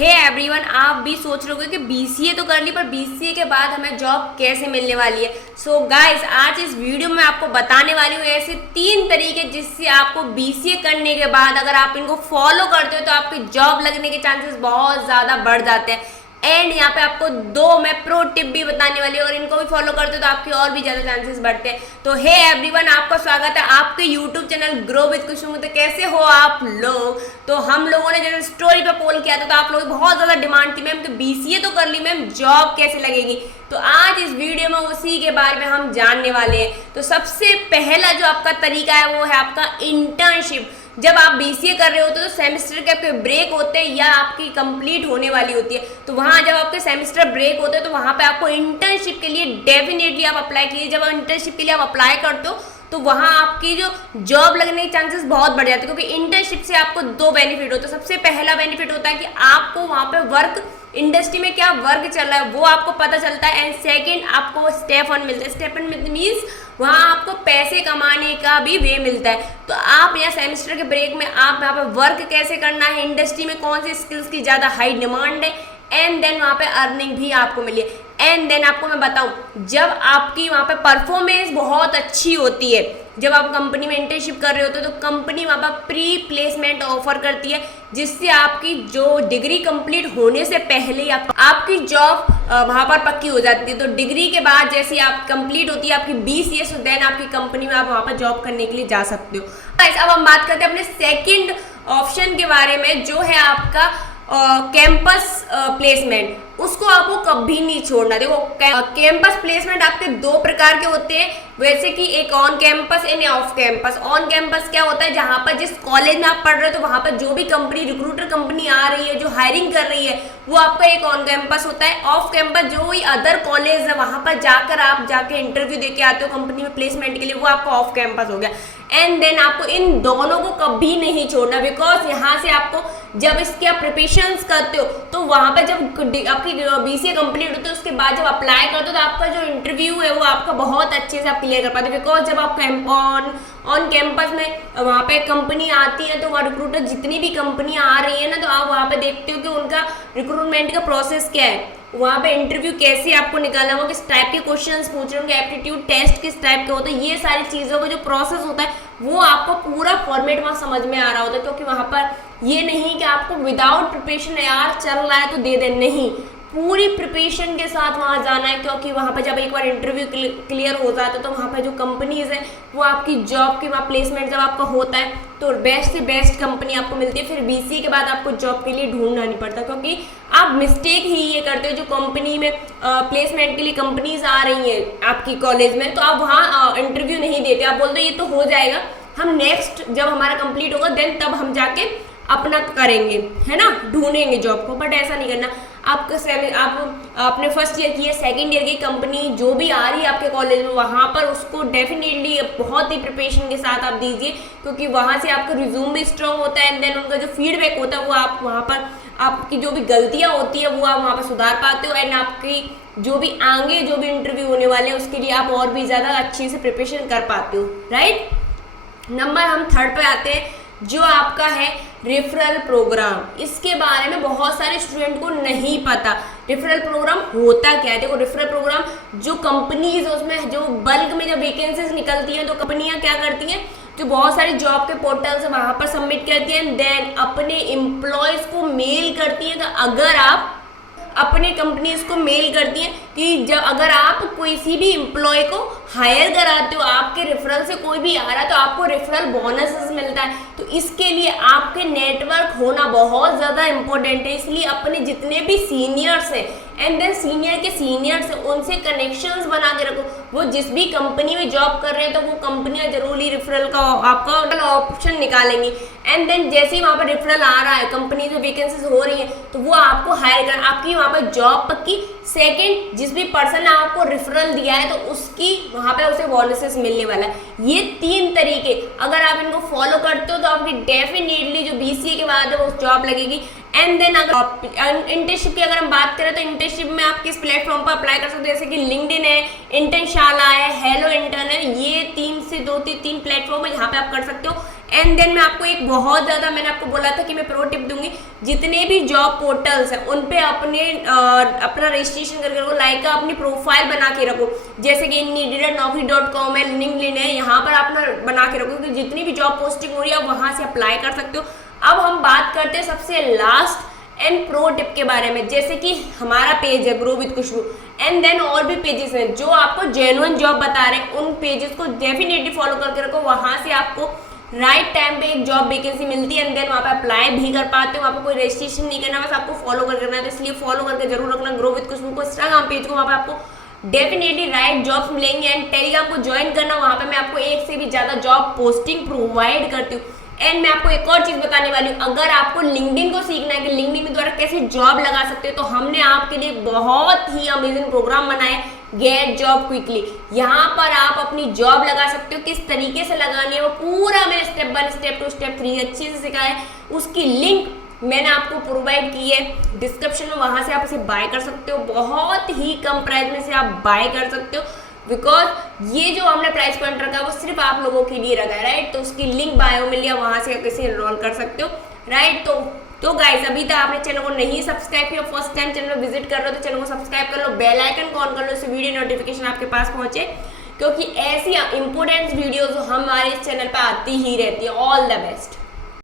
Hey everyone, आप भी सोच रहे होगे कि बीसीए तो कर ली पर बीसीए के बाद हमें जॉब कैसे मिलने वाली है। सो गाइस, आज इस वीडियो में आपको बताने वाली हूँ ऐसे 3 तरीके जिससे आपको बीसीए करने के बाद अगर आप इनको फॉलो करते हो तो आपकी जॉब लगने के चांसेस बहुत ज़्यादा बढ़ जाते हैं। एंड यहाँ पे आपको 2 मैं प्रो टिप भी बताने वाली हूँ, अगर इनको भी फॉलो करते हो तो आपके और भी ज़्यादा चांसेस बढ़ते हैं। तो हे एवरीवन, आपका स्वागत है आपके यूट्यूब चैनल ग्रो विद कुसुम। तो कैसे हो आप लोग? तो हम लोगों ने जब स्टोरी पे पोल किया था तो आप लोगों की बहुत ज़्यादा डिमांड थी, मैम तो बीसीए तो कर ली, मैम जॉब कैसे लगेगी। तो आज इस वीडियो में उसी के बारे में हम जानने वाले हैं। तो सबसे पहला जो आपका तरीका है वो है आपका इंटर्नशिप। जब आप बीसीए कर रहे होते हो तो सेमेस्टर के आपके ब्रेक होते हैं या आपकी कंप्लीट होने वाली होती है, तो वहाँ जब आपके सेमेस्टर ब्रेक होते हैं तो वहाँ पे आपको इंटर्नशिप के लिए डेफिनेटली आप अप्लाई कीजिए। जब आप इंटर्नशिप के लिए आप अप्लाई करते हो तो वहाँ आपकी जो जॉब लगने के चांसेस बहुत बढ़ जाते हैं, क्योंकि इंटर्नशिप से आपको 2 बेनिफिट होते हैं। सबसे पहला बेनिफिट होता है कि आपको वहाँ पे वर्क इंडस्ट्री में क्या वर्क चल रहा है वो आपको पता चलता है। एंड सेकंड, आपको स्टेप 1 मिलता है। स्टेप 1 मीन्स वहाँ आपको पैसे कमाने का भी वे मिलता है। तो आप यहाँ सेमेस्टर के ब्रेक में आप यहाँ पे वर्क कैसे करना है, इंडस्ट्री में कौन सी स्किल्स की ज़्यादा हाई डिमांड है, एंड देन वहाँ पे अर्निंग भी आपको मिली। एंड देन आपको मैं बताऊँ, जब आपकी वहाँ पे परफॉर्मेंस बहुत अच्छी होती है, जब आप कंपनी में इंटर्नशिप कर रहे होते हो तो कंपनी वहाँ पर प्री प्लेसमेंट ऑफर करती है, जिससे आपकी जो डिग्री कंप्लीट होने से पहले ही आपकी जॉब वहाँ पर पक्की हो जाती है। तो डिग्री के बाद जैसे आप कंप्लीट होती है आपकी 20 ईयर्स, तो देन आपकी कंपनी में आप वहाँ पर जॉब करने के लिए जा सकते हो। अब हम बात करते हैं अपने सेकेंड ऑप्शन के बारे में, जो है आपका कैंपस प्लेसमेंट। उसको आपको कभी नहीं छोड़ना। देखो, कैंपस प्लेसमेंट आपके 2 प्रकार के होते हैं, वैसे कि एक on campus end off campus. On campus क्या होता है, जहाँ पर जिस कॉलेज में आप पढ़ रहे हो तो वहाँ पर जो भी कंपनी रिक्रूटर कंपनी आ रही है जो हायरिंग कर रही है वो आपका एक ऑन कैंपस होता है। ऑफ कैंपस जो भी अदर कॉलेज है वहाँ पर जाकर आप जाके इंटरव्यू देके आते हो कंपनी में प्लेसमेंट के लिए, वो आपका ऑफ कैंपस हो गया। एंड देन आपको इन दोनों को कभी नहीं छोड़ना, बिकॉज यहाँ से आपको जब इसके आप प्रिपरेशंस करते हो तो वहाँ पे जब आपकी बीसीए कंप्लीट होती है उसके बाद जब अप्लाई करते हो तो आपका जो इंटरव्यू है वो आपका बहुत अच्छे से आप क्लियर कर पाते हो। बिकॉज जब आप ऑन कैंपस में वहाँ पे कंपनी आती है तो वहाँ रिक्रूटर जितनी भी कंपनियाँ आ रही है ना, तो आप वहाँ पे देखते हो कि उनका रिक्रूटमेंट का प्रोसेस क्या है, वहाँ पे इंटरव्यू कैसे आपको निकालना, वो किस टाइप के क्वेश्चंस पूछ रहे होंगे, एप्टीट्यूड टेस्ट किस टाइप के होते हैं, ये सारी चीज़ों का जो प्रोसेस होता है वो आपको पूरा फॉर्मेट वहाँ समझ में आ रहा होता है। क्योंकि वहाँ पर ये नहीं कि आपको विदाउट प्रिपरेशन यार चल रहा है तो दे दे, नहीं, पूरी प्रिपरेशन के साथ वहाँ जाना है। क्योंकि वहाँ पर जब एक बार इंटरव्यू क्लियर हो जाता है तो वहाँ पर जो कंपनीज है वो आपकी जॉब के वहाँ प्लेसमेंट जब आपका होता है तो बेस्ट से बेस्ट कंपनी आपको मिलती है। फिर बीसीए के बाद आपको जॉब के लिए ढूंढना नहीं पड़ता, क्योंकि आप मिस्टेक ही ये करते हो, जो कंपनी में प्लेसमेंट के लिए कंपनीज आ रही हैं आपकी कॉलेज में तो आप वहाँ इंटरव्यू नहीं देते, आप बोलते ये तो हो जाएगा, हम नेक्स्ट जब हमारा कंप्लीट होगा देन तब हम जाके अपना करेंगे, है ना, ढूंढेंगे जॉब को। बट ऐसा नहीं करना। आपने फर्स्ट ईयर की है, सेकेंड ईयर की कंपनी जो भी आ रही है आपके कॉलेज में वहाँ पर उसको डेफिनेटली बहुत ही प्रिपरेशन के साथ आप दीजिए, क्योंकि वहाँ से आपका रिज्यूम भी स्ट्रॉन्ग होता है। एंड देन उनका जो फीडबैक होता है वो आप वहाँ पर आपकी जो भी गलतियाँ होती है वो आप वहाँ पर सुधार पाते हो। एंड आपकी जो भी आगे जो भी इंटरव्यू होने वाले हैं उसके लिए आप और भी ज़्यादा अच्छे से प्रिपरेशन कर पाते हो, राइट। नंबर हम 3rd पे आते हैं, जो आपका है रेफरल प्रोग्राम। इसके बारे में बहुत सारे स्टूडेंट को नहीं पता रेफरल प्रोग्राम होता क्या है। देखो, रेफरल प्रोग्राम जो कंपनीज उसमें जो बल्क में जब वैकेंसीज निकलती हैं तो कंपनियां क्या करती हैं, जो बहुत सारी जॉब के पोर्टल्स है वहां पर सबमिट करती हैं, देन अपने एम्प्लॉयज को मेल करती हैं। तो अगर आप अपने कंपनीज को मेल करती हैं कि जब अगर आप किसी भी एम्प्लॉय को हायर कराते हो, आपके रेफरल से कोई भी आ रहा है तो आपको रेफरल बोनसेस मिलता है। तो इसके लिए आपके नेटवर्क होना बहुत ज़्यादा इंपॉर्टेंट है। इसलिए अपने जितने भी सीनियर्स हैं एंड देन सीनियर के सीनियर्स हैं उनसे कनेक्शंस बना के रखो। वो जिस भी कंपनी में जॉब कर रहे हैं तो वो कंपनियां जरूरी रेफरल का आपका ऑप्शन निकालेंगी। एंड देन जैसे ही वहाँ पर रेफरल आ रहा है, कंपनी में वैकेंसीज हो रही है तो वो आपको हायर कर आपकी वहाँ पर जॉब पक्की। सेकंड, जिस भी पर्सन ने आपको रेफरल दिया है तो उसकी वहाँ पे उसे बोनसेस मिलने वाला है। ये 3 तरीके अगर आप इनको फॉलो करते हो तो आपकी डेफिनेटली जो बीसीए के बाद है वो जॉब लगेगी। एंड देन अगर इंटर्नशिप की अगर हम बात करें तो इंटर्नशिप में आप किस प्लेटफॉर्म पर अप्लाई कर सकते हो, जैसे कि लिंक्डइन है, इंटर्नशाला है, हेलो इंटर्न है, ये 3 प्लेटफॉर्म है जहाँ पे आप कर सकते हो। एंड देन मैं आपको एक बहुत ज़्यादा, मैंने आपको बोला था कि मैं प्रो टिप दूंगी, जितने भी जॉब पोर्टल्स हैं उन पे अपना रजिस्ट्रेशन करके रखो, लाइक अपनी प्रोफाइल बना के रखो, जैसे कि Indeed, Naukri.com है, लिंक्डइन है, यहाँ पर अपना बना के रखो, क्योंकि जितनी भी जॉब पोस्टिंग हो रही है आप वहाँ से अप्लाई कर सकते हो। अब हम बात करते हैं सबसे लास्ट एंड प्रो टिप के बारे में, जैसे कि हमारा पेज है grow with Khushboo, and then और भी पेजेस हैं जो आपको जेन्युइन जॉब बता रहे हैं, उन पेजेस को डेफिनेटली फॉलो करके रखो, वहाँ से आपको राइट टाइम पे एक जॉब वैकेंसी मिलती है, एंड देन वहाँ पे अप्लाई भी कर पाते हो, वहाँ पे कोई रजिस्ट्रेशन नहीं करना, बस आपको फॉलो कर करना है, तो इसलिए फॉलो करके जरूर रखना ग्रो विद खुशबू को, इंस्टाग्राम पेज को, वहाँ पे आपको डेफिनेटली राइट जॉब्स मिलेंगे। एंड टेलीग्राम को ज्वाइन करना, वहाँ पे मैं आपको एक से भी ज़्यादा जॉब पोस्टिंग प्रोवाइड करती हूँ। एंड मैं आपको एक और चीज बताने वाली हूँ, अगर आपको लिंक्डइन को सीखना है कि लिंक्डइन के द्वारा कैसे जॉब लगा सकते हो, तो हमने आपके लिए बहुत ही अमेजिंग प्रोग्राम बनाया है, गेट जॉब क्विकली। यहाँ पर आप अपनी जॉब लगा सकते हो, किस तरीके से लगानी है वो पूरा मैंने step by step to step 3 अच्छे से सिखाया है। उसकी लिंक मैंने आपको प्रोवाइड की है डिस्क्रिप्शन में, वहां से आप इसे बाय कर सकते हो, बहुत ही कम प्राइस में से आप बाय कर सकते हो, बिकॉज ये जो हमने प्राइस पॉइंट रखा है वो सिर्फ आप लोगों के लिए रखा है, राइट। तो उसकी लिंक बायो में लिया, वहां से कैसे एनरोल कर सकते हो, राइट। तो गाइस, अभी तक आपने चैनल को नहीं सब्सक्राइब किया, फर्स्ट टाइम चैनल में विजिट कर रहे हो तो चैनल को सब्सक्राइब कर लो, बेल आइकन ऑन कर लो, इससे वीडियो नोटिफिकेशन आपके पास पहुंचे, क्योंकि ऐसी इंपोर्टेंट वीडियोस हमारे इस चैनल पर आती ही रहती है। All the best.